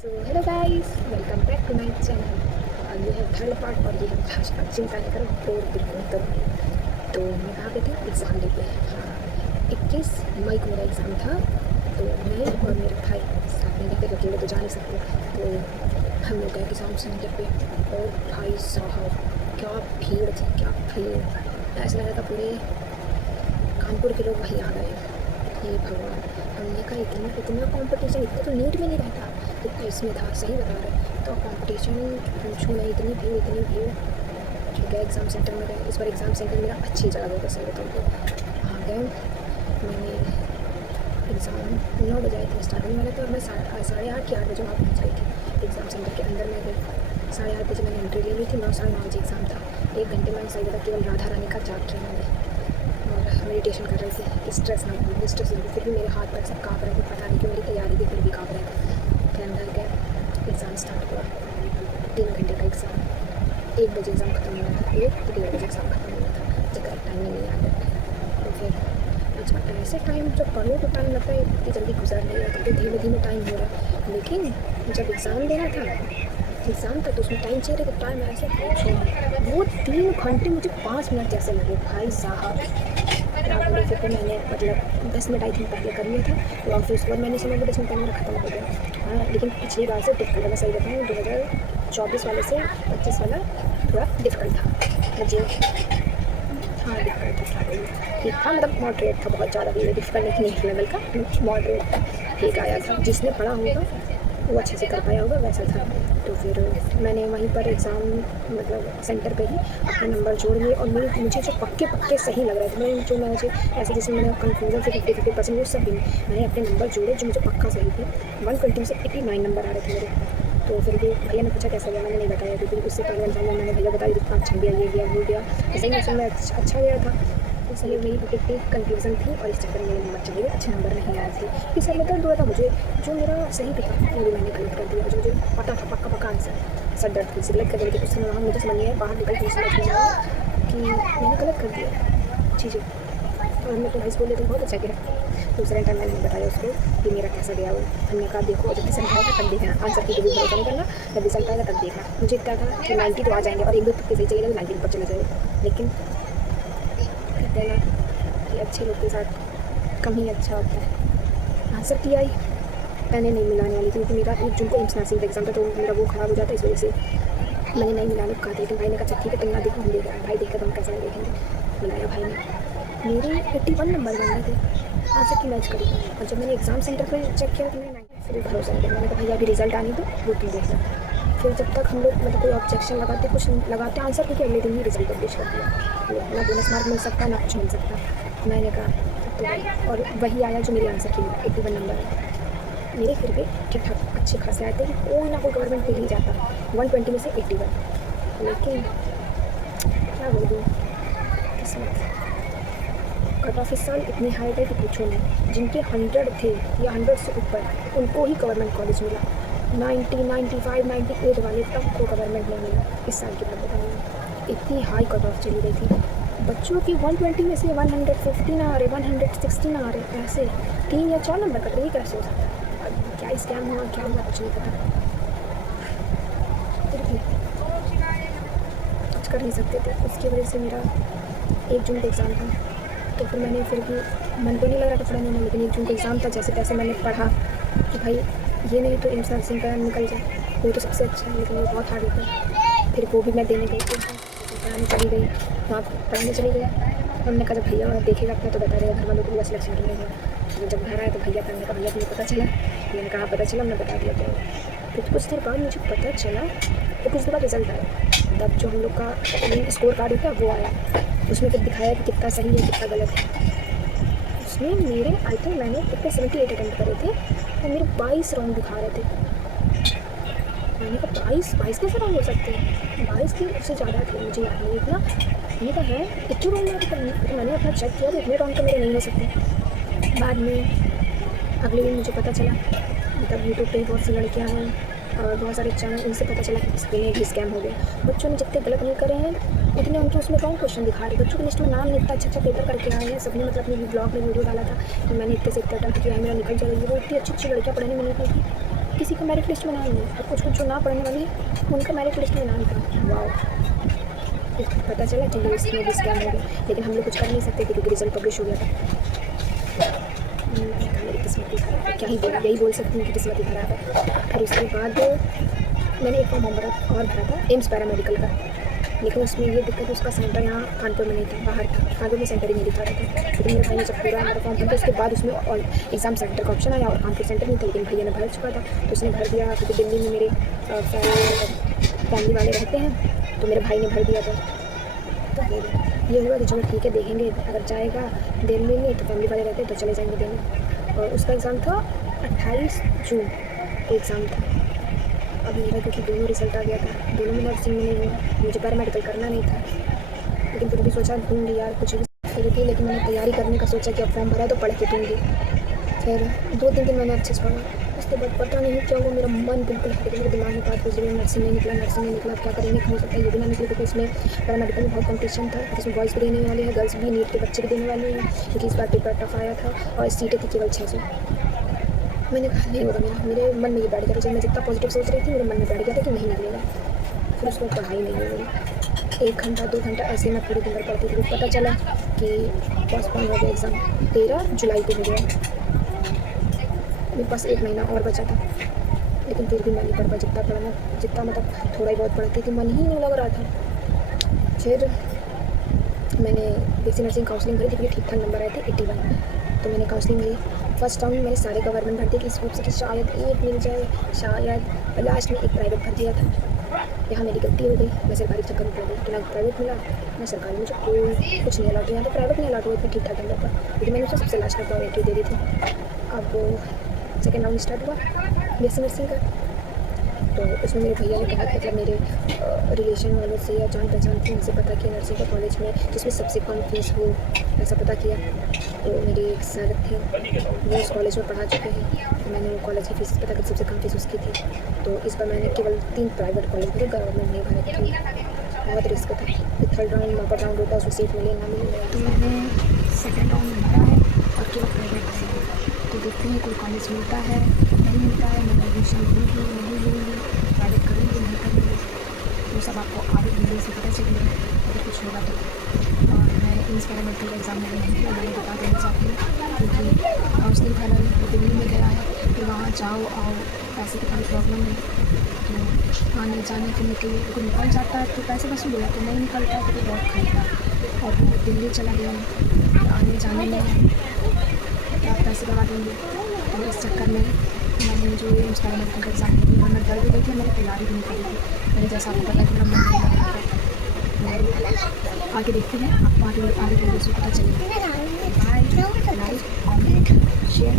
So hello guys, welcome back to my channel. और ये है थर्ड पार्ट और ये है भाषा। चिंता नहीं करो, बोर बिल्कुल तो मैं कहाँ पे थी? एग्ज़ाम डे पे। हाँ, 21 मई को मेरा एग्ज़ाम था। तो मैं और मेरा भाई साथ में गए थे, अकेले तो जा नहीं सकते। तो हम लोग गए एग्ज़ाम सेंटर पे और भाई साहब क्या भीड़ थी, क्या भीड़। ऐसा लगा था पूरे कानपुर के लोग वहीं आ गए। हे भगवान, हमने कहा इतना इतना कंपटीशन, इतना तो नीट में नहीं रहता, इतना इसमें था। सही बता रहे तो कंपटीशन पूछो नहीं, इतनी भीड़ इतनी भीड़। ठीक है, एग्ज़ाम सेंटर में गए। इस बार एग्ज़ाम सेंटर मेरा अच्छी जगह गया, सही बताऊँ तो आ गए। मैंने एग्ज़ाम 9 बजे आए थे, स्टार्ट होने वाला था और मैं 8:30 या 8 बजे वहाँ पहुँच गई थी एग्ज़ाम सेंटर के अंदर। मैं गई 8:30 बजे, मैंने एंट्री ले ली थी। 9 साढ़े 9 बजे एग्ज़ाम था। 1 घंटे में सही बता केवल राधा रानी का जाप किया मैंने और मेडिटेशन कर रही थी। स्ट्रेस ना हो, स्ट्रेस लगी, फिर भी मेरे हाथ पैर सब काँप रहे थे। पता नहीं क्यों, मेरी तैयारी थी फिर भी काँप रहे थे। फिर अंदर गए, एग्ज़ाम स्टार्ट हुआ। 3 घंटे का एग्ज़ाम। 1 बजे एग्ज़ाम ख़त्म हुआ था, 1-1:30 बजे एग्ज़ाम ख़त्म हुआ था। मुझे करेक्ट टाइमिंग नहीं याद है। तो फिर अच्छा, ऐसे टाइम जब पढ़ो तो टाइम लगता है इतनी जल्दी गुजर नहीं रहा, तो धीमे धीमे टाइम हो रहा है। लेकिन जब एग्ज़ाम देना था, एग्ज़ाम था तो उसमें टाइम चाहिए, तो टाइम ऐसे पूछो, वो 3 घंटे मुझे 5 मिनट जैसे लगे भाई साहब। क्या बोले, फिर तो मैंने मतलब 10 मिनट आई थिंक पहले कर लिया था और फिर उसके बाद मैंने समझ लिया 10 मिनट पहले मेरा ख़त्म हो गया। हाँ, लेकिन पिछली बार से डिफ़िकल्ट, मैं सही बताऊँ 2024 वाले से 25 वाला थोड़ा डिफ़िकल्ट था मुझे। हाँ, डिफ़िकल्ट था, ठीक था, मतलब मॉडरेट था, बहुत ज़्यादा भी नहीं डिफ़िकल्ट नहीं, नेक्स्ट लेवल का मॉडरेट था, ठीक आया था। जिसने पढ़ा होगा वो अच्छे से कर पाया होगा, वैसा था। तो फिर मैंने वहीं पर एग्ज़ाम मतलब सेंटर पे ही अपने नंबर जोड़ लिए और मुझे जो पक्के सही लग रहे थे, मैं मुझे ऐसे जैसे मैंने कन्फ्यूजन से 50-50% वो सब भी नहीं, मैंने अपने नंबर जोड़े जो मुझे पक्का सही थे। 120 में से 89 नंबर आ रहे थे मेरे। तो फिर भी भैया ने पूछा कैसा गया, मैंने नहीं बताया क्योंकि उससे पहले एग्जाम में मैंने भैया बताया इतना अच्छा गया, ये गया वो गया। सही मौसम में अच्छा गया था, इसलिए मेरी इतनी कन्फ्यूज़न थी और इस चक्कर में मेरे नंबर चले गए, अच्छे नंबर नहीं आए थे। फिर सर में दर्द हुआ था मुझे, जो मेरा सही भी था वो भी मैंने गलत कर दिया, जो मुझे पता था पक्का आंसर। सर दर्द थी, सिलेक्ट करने के उस समय वहाँ मुझे समझ नहीं आया, बाहर निकल के समझ में आया कि मैंने गलत कर दिया चीज़ें। और हमने तो भाई बोले थे बहुत अच्छा गया। दूसरे टाइम मैंने बताया उसको कि मेरा कैसा गया वो। हमने कहा देखो जब रिजल्ट आएगा तब देखना, आंसर की कभी भरोसा नहीं करना, जब रिजल्ट आएगा तब देखना। मुझे इतना था कि 90 तो आ जाएंगे और 1-2 तुक्के सही चले गए तो 90 पर चले जाएगा। लेकिन कहते हैं ना कि अच्छे लोग के साथ कम ही अच्छा होता है। आंसर की आई, मैंने नहीं मिलाने वाली थी क्योंकि मेरा 1 जून को इंटरनेशनल एग्जाम था, तो मेरा वो ख़राब हो जाता है, इस वजह से मैंने नहीं मिलाने को कहा था। लेकिन भाई ने कहा अच्छा ठीक है तुम ना देखो, हम देख रहे हैं। भाई देख कर हम कैसा नहीं देखेंगे। मिलाया भाई ने, मेरे 81 नंबर बन रहे थे आंसर की मैच करी। और जब मैंने एग्ज़ाम सेंटर पर चेक किया तो मैंने 90, फिर भरोसा नहीं किया। मैंने कहा भैया अभी रिजल्ट आनी तो वो तुम देखना। फिर जब तक हम लोग मतलब कोई ऑब्जेक्शन लगाते कुछ लगाते आंसर, क्योंकि अगले दिन ही रिजल्ट पब्लिश कर दिया, ना बोनस मार्क मिल सकता ना कुछ मिल सकता। मैंने कहा तो और वही आया जो मेरे आंसर की 81 नंबर है मेरे। फिर भी ठीक ठाक अच्छे खासे आए थे कि कोई ना कोई गवर्नमेंट मिल ही जाता, 120 में से 81। लेकिन क्या बोलूँ, किस्मत। कट ऑफ इस साल इतने हाई गए कि पूछो नहीं। जिनके 100 थे या 100 से ऊपर उनको ही गवर्नमेंट कॉलेज मिला। 90, 95, 98 वाले तब को गवर्नमेंट नहीं मिला। इस साल की बात बताइए, इतनी हाई कट ऑफ चली गई थी। बच्चों की 120 में से 115 आ रहे, 116 आ रहे, ऐसे 3 या 4 नंबर कट रहे, कैसे हो सकता है? अब क्या स्कैम हुआ क्या हुआ कुछ नहीं पता। फिर भी कुछ कर नहीं सकते थे, उसकी वजह से मेरा 1 जून का एग्ज़ाम था। तो फिर मैंने फिर भी मन तो नहीं लग रहा था पढ़ने में, लेकिन 1 जून का एग्ज़ाम था, जैसे तैसे मैंने पढ़ा कि भाई ये नहीं तो एम्स नर्सिंग का निकल जाए, वो तो सबसे अच्छा है, लेकिन वो बहुत हार्ड होता है। फिर वो भी मैं देने गई थी, पढ़ाने चली गई, वहाँ पढ़ाने चली गई। हमने कहा जब भैया वहाँ देखेगा अपना तो बता देगा घर वालों को हुआ सिलेक्शन नहीं हुआ। तो जब घर आया तो भैया करने का, भैया को पता चला, मैंने कहा पता चला, हमने बता दिया। तो फिर कुछ देर बाद मुझे पता चला, तो कुछ देर बाद रिजल्ट आया, तब जो हम लोग का स्कोर कार्ड होता है वो आया। उसमें फिर दिखाया कि कितना सही है कितना गलत है। उसमें मेरे आई थिंक मैंने कितने 78 अटेम्प्ट करे थे और मेरे 22 राउंड दिखा रहे थे। मैंने कहा 22 कैसे राउंड हो सकते हैं? 22 की उससे ज़्यादा थे, मुझे याद नहीं इतना। मैंने कहा है इतने राउंड में, तो मैंने अपना चेक किया तो इतने राउंड तो मेरे नहीं हो सकते। बाद में अगले दिन मुझे पता चला, मतलब यूट्यूब पे बहुत सी लड़कियाँ हैं और बहुत सारे चैनल, उनसे पता चला कि इसमें भी स्कैम हो गया। बच्चों ने जितने गलत नहीं करे हैं उतने उनके उसमें रॉन्ग क्वेश्चन दिखा रहे। बच्चों की लिस्ट में नाम नहीं, इतना अच्छा पेपर करके आए हैं। सबने मतलब अपने ब्लॉग में वीडियो डाला था कि मैंने इतने से इतने अटेम्प्ट किया है, मेरा निकल जाएगा। वो इतनी अच्छी लड़कियाँ पढ़ने में नहीं थी किसी का मेरिट लिस्ट में नाम नहीं, और कुछ कुछ जो ना पढ़ने वाले हैं उनका मेरिट लिस्ट में नाम था। वाह, पता चला कि ये इसमें भी स्कैम हो गया, लेकिन हम लोग कुछ कर नहीं सकते क्योंकि रिजल्ट पब्लिश हो गया था। मेरी किस्मत ही खराब है, क्या ही बोला, यही बोल सकती हूँ कि किस्मत ही खराब है। फिर उसके बाद मैंने एक फॉर्म भरा था एम्स पैरामेडिकल का, लेकिन उसमें ये दिक्कत, उसका सेंटर यहाँ कानपुर में नहीं था, बाहर था। कानपुर में सेंटर ही नहीं दिखा रहा था। लेकिन मेरे भाई ने जब पूरा मेरा फॉर्म भरा, उसके बाद उसमें एग्ज़ाम सेंटर का ऑप्शन आया और कानपुर सेंटर नहीं था, लेकिन भैया ने भर चुका था तो उसने भर दिया, क्योंकि दिल्ली में मेरे फैमिली वाले रहते हैं, तो मेरे भाई ने भर दिया था। तो फिर ये हुआ कि चलो ठीक है, देखेंगे, अगर जाएगा दिल्ली में तो फैमिली वाले रहते हैं तो चले जाएंगे देने। और उसका एग्ज़ाम था 28 जून को एग्ज़ाम था। अब मेरा क्योंकि दोनों रिजल्ट आ गया था, दोनों में नर्सिंग में नहीं हुआ, मुझे पैरामेडिकल करना नहीं था, लेकिन फिर भी सोचा दूँगी यार कुछ भी फिर थी। लेकिन मैंने तैयारी करने का सोचा कि अब फॉर्म भरा तो पढ़ के दूँगी। फिर 2-3 दिन मैंने अच्छे से पढ़ा, उसके बाद पता नहीं क्या हुआ, मेरा मन बिल्कुल हट गया, मेरे दिमाग में बात गुजरी, नर्सिंग नहीं निकला, क्या करेंगे, हो सकता है ये भी ना निकले, क्योंकि इसमें पैरामेडिकल में बहुत कॉम्पिटिशन था, जिसमें बॉयज़ भी देने वाले हैं, गर्ल्स भी, नीट के बच्चे भी देने वाले हैं, क्योंकि इस बार पेपर टफ आया था और सीटें थी केवल 600। मैंने कहा नहीं होगा, मेरे मन में ये बैठ गया था, जब मैं जितना पॉजिटिव सोच रही थी मेरे मन में बैठ गया था कि नहीं निकलेगा। फिर उसको पढ़ाई नहीं हुई, 1 घंटा 2 घंटा ऐसे मैं पूरे दिन भर पढ़ती थी। पता चला कि पोस्टपोन हो गया एग्ज़ाम, 13 जुलाई को हो गया। मेरे पास 1 महीना और बचा था, लेकिन फिर भी मैं नहीं पढ़ पाई। जितना पढ़ना, जितना मतलब थोड़ा ही बहुत पढ़ती थी, मन ही नहीं लग रहा था। फिर मैंने बीएससी नर्सिंग काउंसलिंग भरी थी, क्योंकि ठीक ठाक नंबर आए थे 81, तो मैंने काउंसलिंग भरी। फर्स्ट राउंड में मैंने सारे गवर्नमेंट भर दिए कि इस होप से कि शायद एक मिल जाए, शायद। लास्ट में एक प्राइवेट भर दिया था, यहाँ मेरी गलती हो गई, मैं सरकारी चक्कर में पड़ गई, तो ना प्राइवेट मिला ना सरकारी, मुझे कोई कुछ नहीं अलॉट हुआ। तो प्राइवेट नहीं अलॉट हुआ इतना ठीक ठाक नंबर पर, क्योंकि मैंने उससे सबसे लास्ट में प्रायोरिटी दे दी थी। अब सेकेंड राउंड स्टार्ट हुआ बीएससी नर्सिंग का, तो उसमें मेरे भैया ने कहा कि मतलब मेरे रिलेशन वालों से या जान पहचान थी, उनसे पता किया नर्सिंग का कॉलेज में जिसमें सबसे कम फीस हो, ऐसा पता किया। तो मेरे एक सर थे, वो उस कॉलेज में पढ़ा चुके हैं, तो मैंने वो कॉलेज की फ़ीस पता कर सबसे कम फीस उसकी थी। तो इस बार मैंने केवल 3 प्राइवेट कॉलेज भरे, गवर्नमेंट नहीं भरे थे, बहुत रिस्क था। फिर थर्ड राउंड मॉक राउंड होता है, उसमें सीट मिले ना मिले, तो मैंने सेकेंड राउंड में भरा है और केवल प्राइवेट भरे हैं। तो देखते हैं कोई कॉलेज मिलता है नहीं मिलता है, मैं एडमिशन लूँगी नहीं लूँगी, प्राइवेट करूँगी नहीं करूँगी, वो सब आपको आगे वीडियो से पता चलेगा अगर कुछ होगा तो। और मैं एम्स पैरामेडिकल एग्ज़ाम में नहीं किया, मैंने बता देना चाहती हूँ, क्योंकि काउंसलिंग वाला दिल्ली में गया है, फिर वहाँ जाओ आओ, पैसे की थोड़ी प्रॉब्लम है, तो आने जाने के लिए कोई निकल जाता है तो पैसे वसूल हो जाते, नहीं निकलता है तो बहुत खरीदा। और वो दिल्ली चला गया, आने जाने में क्या पैसे लगा देंगे, तो इस चक्कर में मैंने जो एम्स पैरामेडिकल का एग्ज़ाम दिया, मैं डर भी गई थी, मैंने तैयारी भी नहीं करी थी, मैंने जैसा आपको पता कि मैं आगे देखते हैं, आपको आगे वीडियो से पता चलेगा। Bye, like, comment, share.